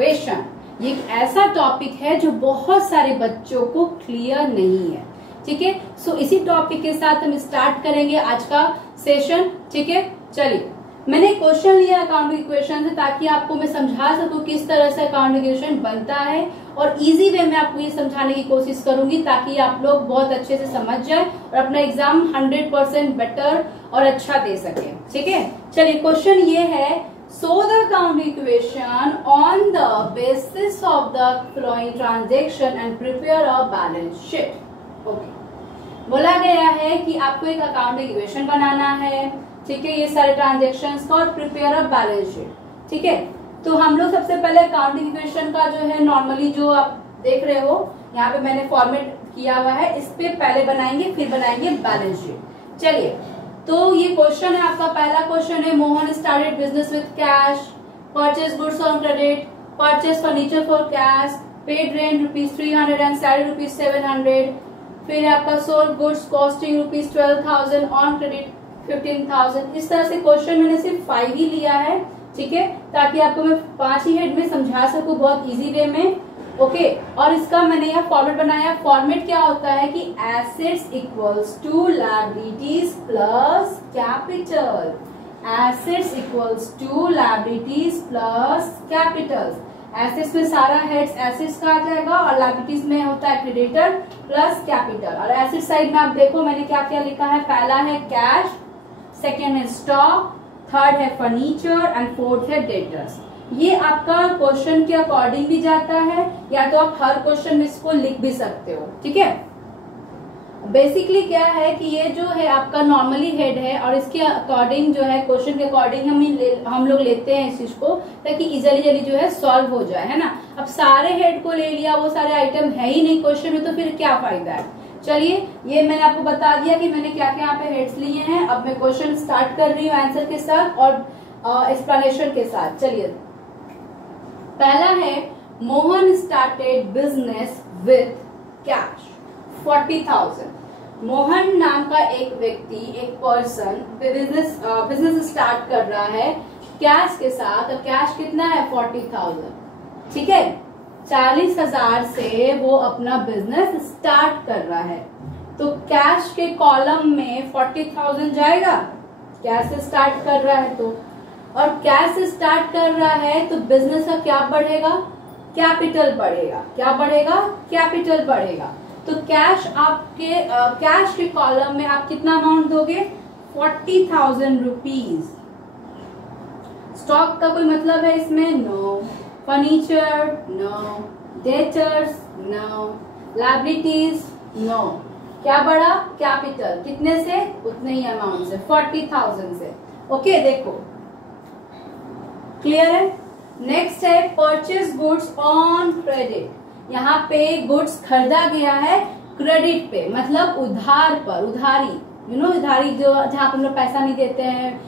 Equation, ये एक ऐसा टॉपिक है जो बहुत सारे बच्चों को क्लियर नहीं है। ठीक है, सो इसी टॉपिक के साथ हम स्टार्ट करेंगे आज का सेशन। ठीक है, चलिए मैंने क्वेश्चन लिया अकाउंट इक्वेशन से ताकि आपको मैं समझा सकूं किस तरह से अकाउंट इक्वेशन बनता है, और इजी वे में आपको ये समझाने की कोशिश करूंगी ताकि आप लोग बहुत अच्छे से समझ जाए और अपना एग्जाम 100% बेटर और अच्छा दे सके। ठीक है, चलिए क्वेश्चन ये है, so the account equation on the basis of the flowing transaction and prepare a balance sheet. Okay, बोला गया है कि आपको एक अकाउंट इक्वेशन बनाना है। ठीक है, ये सारे ट्रांजेक्शन्स का, और प्रिपेयर अ बैलेंस शीट। ठीक है, तो हम लोग सबसे पहले अकाउंटिंग इक्वेशन का जो है नॉर्मली जो आप देख रहे हो यहाँ पे मैंने फॉर्मेट किया हुआ है, इस पे पहले बनाएंगे फिर बनाएंगे बैलेंस शीट। चलिए, तो ये क्वेश्चन है आपका, पहला क्वेश्चन है, Mohan started business with cash, purchase goods on credit, purchase furniture for cash, paid rent ₹300 and salary ₹700, फिर आपका sold goods costing ₹12,000 on credit 15,000। इस तरह से क्वेश्चन मैंने सिर्फ 5 ही लिया है। ठीक है, ताकि आपको मैं 5 ही हेड में समझा सकूं बहुत इजी वे में। ओके, और इसका मैंने यहाँ फॉर्मेट बनाया। फॉर्मेट क्या होता है कि assets equals to liabilities plus capital, assets equals to liabilities plus capital. Assets में सारा हेड्स एसेट्स का आ जाएगा और लायबिलिटीज में होता है क्रेडिटर प्लस कैपिटल। और एसेट साइड में आप देखो मैंने क्या क्या लिखा है, पहला है कैश, सेकेंड है स्टॉक, थर्ड है फर्नीचर एंड फोर्थ है डेटर्स। ये आपका क्वेश्चन के अकॉर्डिंग भी जाता है, या तो आप हर क्वेश्चन में इसको लिख भी सकते हो। ठीक है, बेसिकली क्या है कि ये जो है आपका नॉर्मली हेड है, और इसके अकॉर्डिंग जो है क्वेश्चन के अकॉर्डिंग हम लोग लेते हैं इस चीज को, ताकि इजिली जो है सॉल्व हो जाए, है ना। अब सारे हेड को ले लिया, वो सारे आइटम है ही नहीं क्वेश्चन में, तो फिर क्या फायदा है। चलिए, ये मैंने आपको बता दिया कि मैंने क्या क्या यहाँ पे हेड्स लिए हैं। अब मैं क्वेश्चन स्टार्ट कर रही हूँ आंसर के साथ और एक्सप्लेनेशन के साथ। चलिए, पहला है, Mohan started business with cash 40,000। Mohan नाम का एक व्यक्ति, एक पर्सन बिजनेस स्टार्ट कर रहा है कैश के साथ, और कैश कितना है 40,000। ठीक है, 40,000 से वो अपना बिजनेस स्टार्ट कर रहा है, तो कैश के कॉलम में 40,000 जाएगा, कैश से स्टार्ट कर रहा है तो, और कैश से स्टार्ट कर रहा है तो बिजनेस का क्या बढ़ेगा, कैपिटल बढ़ेगा। क्या बढ़ेगा, कैपिटल बढ़ेगा। तो कैश आपके कैश के कॉलम में आप कितना अमाउंट दोगे, 40,000 रुपीज। स्टॉक का कोई मतलब है इसमें, no. Furniture, no. Debtors, no. Liabilities, no. क्या बढ़ा, कैपिटल। कितने से, उतने ही अमाउंट से, 40,000 से। ओके, देखो क्लियर है। नेक्स्ट है, परचेज गुड्स ऑन क्रेडिट। यहाँ पे गुड्स खरीदा गया है क्रेडिट पे, मतलब उधार पर, उधारी उधारी जो जहाँ पर हम लोग पैसा नहीं देते हैं,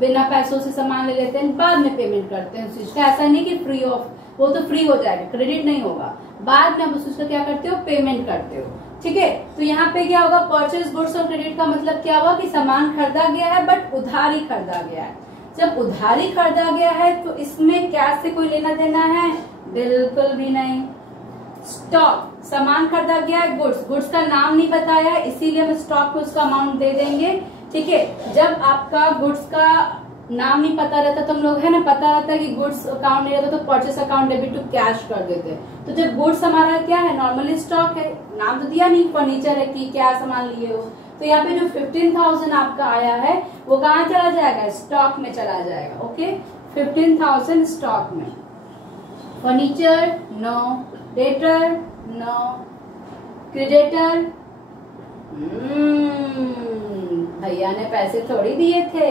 बिना पैसों से सामान ले लेते हैं, बाद में पेमेंट करते हैं उस चीज का। ऐसा नहीं कि फ्री ऑफ, वो तो फ्री हो जाएगा, क्रेडिट नहीं होगा, बाद में आप उस चीज का क्या करते हो, पेमेंट करते हो। ठीक है, तो यहाँ पे क्या होगा, परचेज गुड्स और क्रेडिट का मतलब क्या हुआ कि सामान खरीदा गया है बट उधारी खरीदा गया है। जब उधारी खरीदा गया है तो इसमें कैश से कोई लेना देना है, बिल्कुल भी नहीं। स्टॉक, सामान खरीदा गया है, गुड्स का नाम नहीं बताया है, इसीलिए हम स्टॉक को उसका अमाउंट दे देंगे। ठीक है, जब आपका गुड्स का नाम नहीं पता रहता तो हम लोग है ना, पता रहता है कि गुड्स अकाउंट नहीं रहता तो purchase account debit to cash कर देते हैं। तो जब गुड्स हमारा क्या है, नॉर्मली स्टॉक है, नाम तो दिया नहीं, फर्नीचर है कि क्या सामान लिए हो, तो यहाँ पे जो 15,000 आपका आया है वो कहाँ चला जाएगा, स्टॉक में चला जाएगा। ओके, 15,000 स्टॉक में। Furniture, no. Debtor, no. Creditor, भैया ने पैसे थोड़ी दिए थे।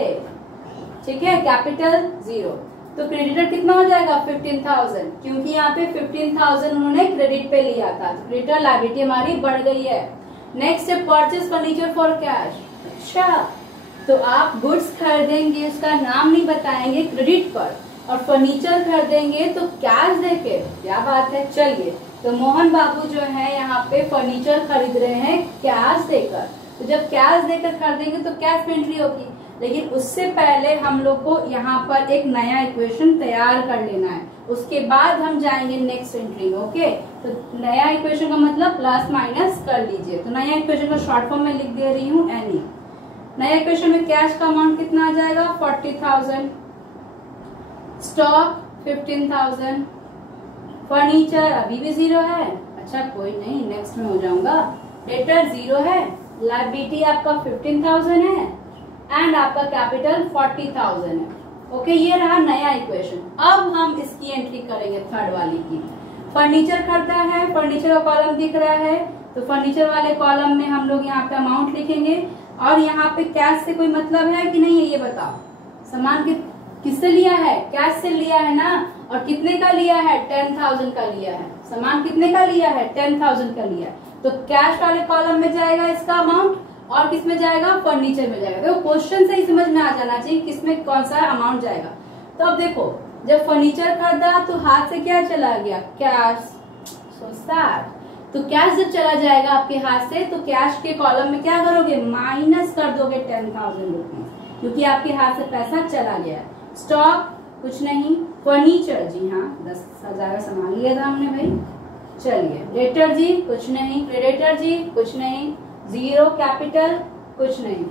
ठीक है, कैपिटल 0। तो क्रेडिटर कितना हो जाएगा, 15,000, क्योंकि यहाँ पे 15,000 उन्होंने क्रेडिट पे लिया था, तो क्रेडिटर लायबिलिटी हमारी बढ़ गई है। नेक्स्ट है परचेज फर्नीचर फॉर कैश। अच्छा, तो आप गुड्स खरीदेंगे, उसका नाम नहीं बताएंगे क्रेडिट पर, और फर्नीचर खरीदेंगे तो कैश देके, क्या बात है। चलिए, तो मोहन बाबू जो है यहाँ पे फर्नीचर खरीद रहे हैं कैश देकर, तो जब कैश देकर खरीदेंगे तो कैश में एंट्री होगी। लेकिन उससे पहले हम लोग को यहाँ पर एक नया इक्वेशन तैयार कर लेना है, उसके बाद हम जाएंगे नेक्स्ट एंट्री में। ओके, तो नया इक्वेशन का मतलब प्लस माइनस कर लीजिए। तो नया इक्वेशन का शॉर्ट फॉर्म में लिख दे रही हूँ एनी। नया इक्वेशन में कैश का अमाउंट कितना आ जाएगा 40,000, स्टॉक 15,000, फर्नीचर अभी भी 0 है, अच्छा कोई नहीं नेक्स्ट में हो जाऊंगा। डेटर 0 है, लायबिलिटी आपका 15,000 है एंड आपका कैपिटल 40,000 है। ओके, ये रहा नया इक्वेशन। अब हम इसकी एंट्री करेंगे थर्ड वाली की। फर्नीचर खरीदा है, फर्नीचर का कॉलम दिख रहा है, तो फर्नीचर वाले कॉलम में हम लोग यहाँ पे अमाउंट लिखेंगे और यहाँ पे कैश से कोई मतलब है कि नहीं है ये बताओ। सामान किससे लिया है, कैश से लिया है ना, और कितने का लिया है 10,000 का लिया है। सामान कितने का लिया है 10,000 का लिया है, तो कैश वाले कॉलम में जाएगा इसका अमाउंट और किस में जाएगा फर्नीचर में जाएगा। देखो क्वेश्चन से ही समझ में आ जाना चाहिए किसमें कौन सा अमाउंट जाएगा। तो अब देखो जब फर्नीचर खरीदा तो हाथ से क्या चला गया कैश, सो सैड। तो कैश जब चला जाएगा आपके हाथ से तो कैश के कॉलम में क्या करोगे माइनस कर दोगे 10,000 रुपीज, क्योंकि आपके हाथ से पैसा चला गया। स्टॉक कुछ नहीं, फर्नीचर जी हाँ 10,000 का सामान लिया था हमने भाई, चलिए। डेटर जी कुछ नहीं, क्रेडिटर जी कुछ नहीं, 0 कैपिटल कुछ नहीं।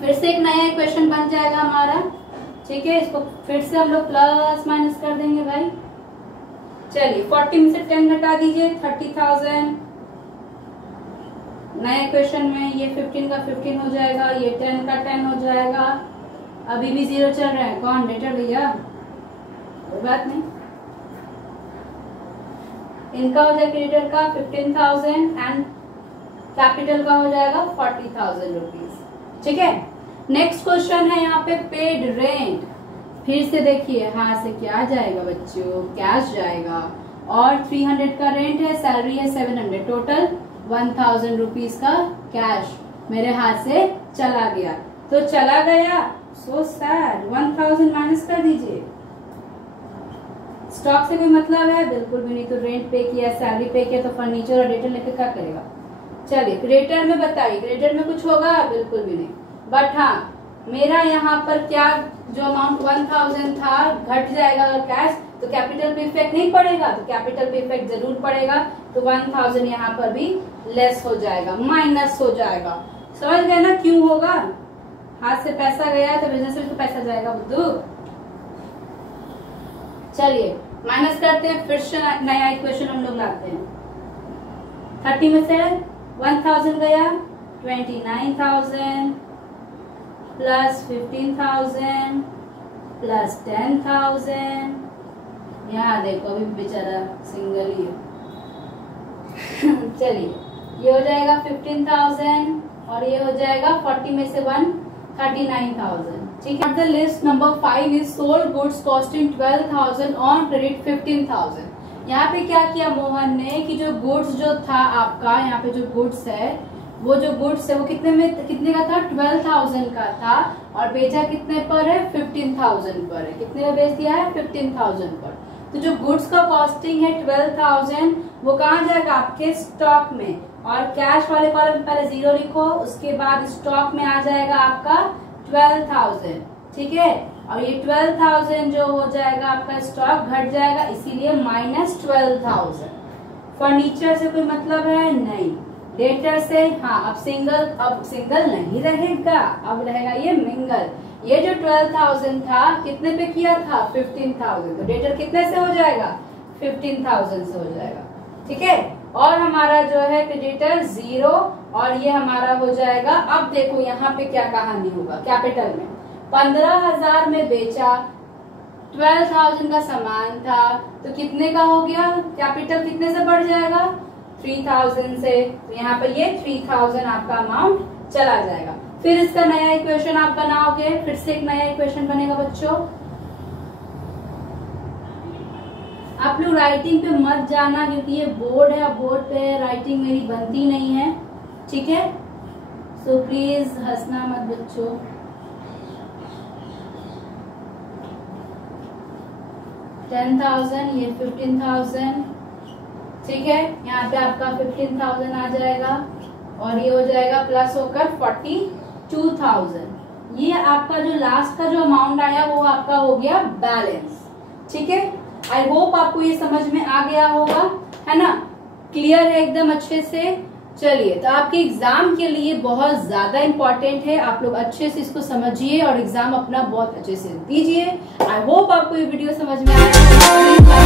फिर से एक नया इक्वेशन बन जाएगा हमारा, ठीक है। इसको फिर से हम लोग प्लस माइनस कर देंगे भाई। चलिए 40 में से 10 घटा दीजिए 30,000। नए इक्वेशन में ये 15 का 15 हो जाएगा, ये 10 का 10 हो जाएगा। अभी भी 0 चल रहा है, कौन डेटर भैया, कोई बात नहीं। इनका हो जाएगा क्रेडिटर का 15,000 एंड कैपिटल का हो जाएगा 40,000 रुपीज, ठीक है। नेक्स्ट क्वेश्चन है यहाँ पे पेड रेंट। फिर से देखिए हाथ से क्या जाएगा बच्चों, कैश जाएगा और 300 का रेंट है, सैलरी है 700, टोटल 1,000 रुपीज का कैश मेरे हाथ से चला गया। तो चला गया, सो सैड, 1,000 माइनस कर दीजिए। स्टॉक से कोई मतलब है बिल्कुल भी नहीं, तो रेंट पे किया, सैलरी पे किया, तो फर्नीचर और डेटर लेकर क्या करेगा। चलिए क्रेडिटर में बताइए, क्रेडिटर में कुछ होगा बिल्कुल भी नहीं। बट हाँ मेरा यहाँ पर क्या जो अमाउंट 1,000 था घट जाएगा अगर कैश, तो कैपिटल पे इफेक्ट नहीं पड़ेगा, तो कैपिटल पे इफेक्ट जरूर पड़ेगा। तो 1,000 यहाँ पर भी लेस हो जाएगा, माइनस हो जाएगा। समझ गए ना क्यों होगा, हाथ से पैसा गया है तो बिजनेस में तो पैसा जाएगा बुद्धू। चलिए माइनस करते हैं, फिर से नया इक्वेशन हम लोग लाते हैं। 30 में से 1,000 गया, 29,000 प्लस 15,000 प्लस 10,000। यहाँ देखो अभी बेचारा सिंगल ही है। चलिए ये हो जाएगा 15,000 और ये हो जाएगा 40 में से 1 39,000, ठीक है। The list number 5 is sold goods costing 12,000 on credit 15,000। यहाँ पे क्या किया मोहन ने कि जो गुड्स जो था आपका, यहाँ पे जो गुड्स है वो जो गुड्स है वो कितने का था 12,000 का था और बेचा कितने पर है 15,000 पर है। कितने का बेच दिया है 15,000 पर। तो जो गुड्स का कॉस्टिंग है 12,000 वो कहाँ जाएगा आपके स्टॉक में, और कैश वाले कॉलम में पहले 0 लिखो, उसके बाद स्टॉक में आ जाएगा आपका 12,000, ठीक है। और ये 12,000 जो हो जाएगा आपका स्टॉक घट जाएगा, इसीलिए माइनस 12,000। फर्नीचर से कोई मतलब है नहीं, डेटर से हाँ अब सिंगल नहीं रहेगा, अब रहेगा ये मिंगल। ये जो 12,000 था कितने पे किया था 15,000, तो डेटर कितने से हो जाएगा 15,000 से हो जाएगा, ठीक है। और हमारा जो है क्रेडिटर 0 और ये हमारा हो जाएगा। अब देखो यहाँ पे क्या कहानी होगा, कैपिटल में 15,000 में बेचा, 12,000 का सामान था, तो कितने का हो गया, कैपिटल कितने से बढ़ जाएगा 3,000 से। तो यहाँ पर ये 3,000 आपका अमाउंट चला जाएगा। फिर इसका नया इक्वेशन आप बनाओगे, फिर से एक नया इक्वेशन बनेगा बच्चों। आप लोग राइटिंग पे मत जाना क्योंकि ये बोर्ड है, बोर्ड पे राइटिंग मेरी बनती नहीं है, ठीक है। सो प्लीज हंसना मत बच्चों। $10,000 ये 15,000, ठीक है। यहाँ पे आपका 15,000 आ जाएगा और ये हो जाएगा प्लस होकर 42,000, ये आपका जो लास्ट का जो अमाउंट आया वो आपका हो गया बैलेंस। ठीक है, आई होप आपको ये समझ में आ गया होगा, है ना, क्लियर है एकदम अच्छे से। चलिए, तो आपके एग्जाम के लिए बहुत ज्यादा इंपॉर्टेंट है, आप लोग अच्छे से इसको समझिए और एग्जाम अपना बहुत अच्छे से दीजिए। आई होप आपको ये वीडियो समझ में आया।